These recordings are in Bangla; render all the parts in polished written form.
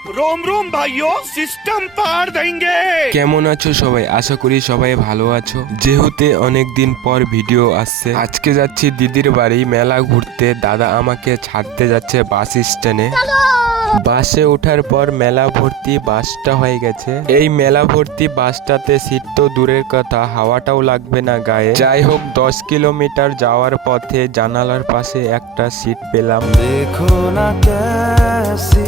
रोम रोम भाइयों सिस्टम पार देंगे। কেমন আছো সবাই? আশা করি সবাই ভালো আছো। যেহেতু অনেক দিন পর ভিডিও আসছে, আজকে যাচ্ছি দিদির বাড়ি মেলা ঘুরতে। দাদা আমাকে ছাড়তে যাচ্ছে বাস স্ট্যান্ডে। বাসে ওঠার পর মেলা ভর্তি বাসটা হয়ে গেছে। এই মেলা ভর্তি বাসটাতে সিট তো দূরের কথা, হাওয়াটাও লাগবে না গায়ে। যাই হোক, 10 কিলোমিটার যাওয়ার পথে জানালার পাশে একটা সিট পেলাম। देखो ना कैसी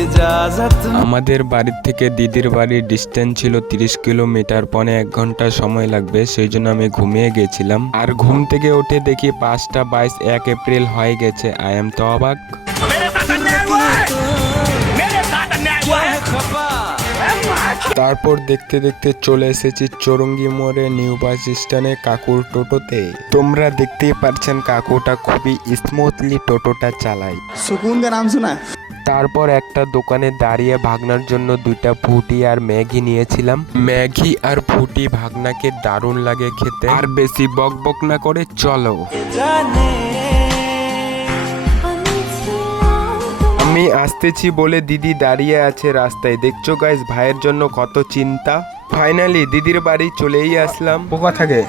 इजाजत আমাদের বাড়ির থেকে দিদির বাড়ির ডিস্টেন্স ছিল 30 কিলোমিটার, পৌনে 1 ঘন্টা সময় লাগবে। সেই জন্য আমি ঘুমিয়ে গেছিলাম। আর ঘুম থেকে উঠে দেখি 5:22, 1 এপ্রিল হয়ে গেছে। আই এম তো অবাক। मेरे साथ अन्याय हुआ है, मेरे साथ अन्याय हुआ है। खफा তারপর দেখতে দেখতে চলে এসেছি চৌরঙ্গি মোড়ে নিউ বাস স্ট্যান্ডে কাকুর টোটোতে। তোমরা দেখতেই পাচ্ছেন কাকুটা খুবই স্মুথলি টোটোটা চালায়। सुकून का नाम सुना है? তারপর একটা দোকানে দাঁড়িয়ে ভাগনার জন্য 2টা ফুটি আর ম্যাগি নিয়েছিলাম। ম্যাগি আর ফুটি ভাগনাকে দারুণ লাগে খেতে। আর বেশি বক বক না করে চলো। जाने আমি আসতেছি বলে দিদি দাঁড়িয়ে আছে রাস্তায়। দেখছো গাইস, ভাইয়ের জন্য কত চিন্তা। ফাইনালি দিদির বাড়ি চলেই আসলাম। পোকা থাকে।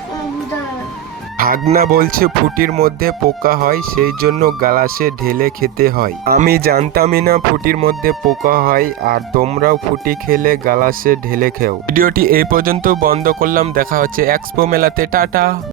ভাগনা বলছে ফুটির মধ্যে পোকা হয়, সেই জন্য গ্লাসে ঢেলে খেতে হয়। আমি জানতামই না ফুটির মধ্যে পোকা হয়। আর তোমরাও ফুটি খেলে গ্লাসে ঢেলে খেও। ভিডিওটি এই পর্যন্ত বন্ধ করলাম। দেখা হচ্ছে এক্সপো মেলাতে। টাটা।